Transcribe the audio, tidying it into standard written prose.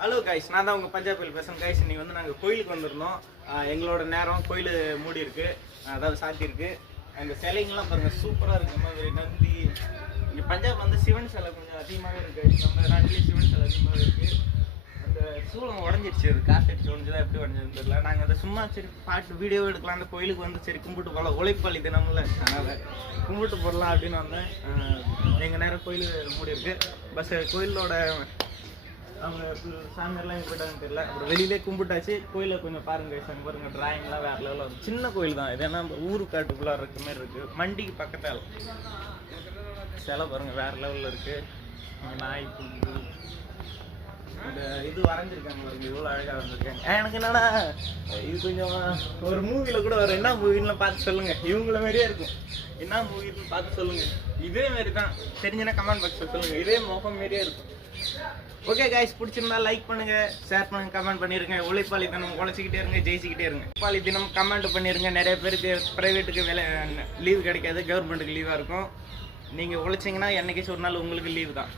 Hello guys, நான் தான் உங்கள் பஞ்சாபில் பேசுகிறேன் கைஸ். இன்னைக்கு வந்து நாங்கள் கோயிலுக்கு வந்திருந்தோம். எங்களோட நேரம் கோயில் மூடி இருக்கு, அதாவது சாத்தியிருக்கு. அந்த சிலைங்கெல்லாம் பாருங்கள், சூப்பராக இருக்குது. மாதிரி நந்தி இங்கே பஞ்சாப் வந்து சிவன் சிலை கொஞ்சம் அதிகமாகவே இருக்குது. நம்ம நாட்டிலேயே சிவன் சிலை அதிகமாகவே இருக்குது. அந்த சூளம் உடஞ்சிருச்சு, அது காசு அடிச்சு உடஞ்சுதான் எப்படி உடஞ்சதுன்னு தெரியல. நாங்கள் அதை சும்மா சரி பாட்டு வீடியோ எடுக்கலாம், அந்த கோயிலுக்கு வந்து சரி கும்பிட்டு போகலாம், உழைப்பாளி தினமில்ல, அதனால் கும்பிட்டு போடலாம் அப்படின்னு வந்தேன். எங்கள் நேரம் கோயில் மூடி இருக்கு. பஸ் கோயிலோட அவங்க சாமியெல்லாம் எங்கே போயிட்டாங்கன்னு தெரியல. அப்புறம் வெளியிலே கும்பிட்டாச்சு. கோயிலை கொஞ்சம் பாருங்க, பாருங்க டிராயிங்லாம் வேறு லெவலில் இருக்கும். சின்ன கோயில் தான் இது, ஏன்னா ஊரு காட்டுக்குள்ளே இருக்க மாதிரி இருக்குது. மண்டிக்கு பக்கத்தால் சிலை பாருங்கள் வேறு லெவலில் இருக்குது. நாய் புது இந்த இது வரைஞ்சிருக்காங்க பாருங்க, இவ்வளோ அழகாக வந்திருக்காங்க. எனக்கு என்னன்னா இது கொஞ்சம் ஒரு மூவியில் கூட வரும். என்ன மூவின்னு பார்த்து சொல்லுங்கள், இவங்கள மாதிரியே இருக்கும். என்ன மூவின்னு பார்த்து சொல்லுங்கள். இதே மாரி தான், தெரிஞ்சுன்னா கமெண்ட் பாக்ஸில் சொல்லுங்கள். இதே முகம் மாரியே இருக்கும். ஓகே கைஸ், பிடிச்சிருந்தா லைக் பண்ணுங்க, ஷேர் பண்ணுங்க, கமெண்ட் பண்ணிருங்க. உழைப்பாளி தினம் உழைச்சிக்கிட்டே இருங்க, ஜெயிச்சுக்கிட்டே இருங்க. உழைப்பாளி தினம் கமெண்ட் பண்ணிருங்க. நிறைய பேருக்கு ப்ரைவேட்டுக்கு வேலை லீவு கிடைக்காது, கவர்மெண்ட்டுக்கு லீவாக இருக்கும். நீங்கள் உழைச்சிங்கன்னா என்னைக்காச்சும் ஒரு நாள் உங்களுக்கு லீவு தான்.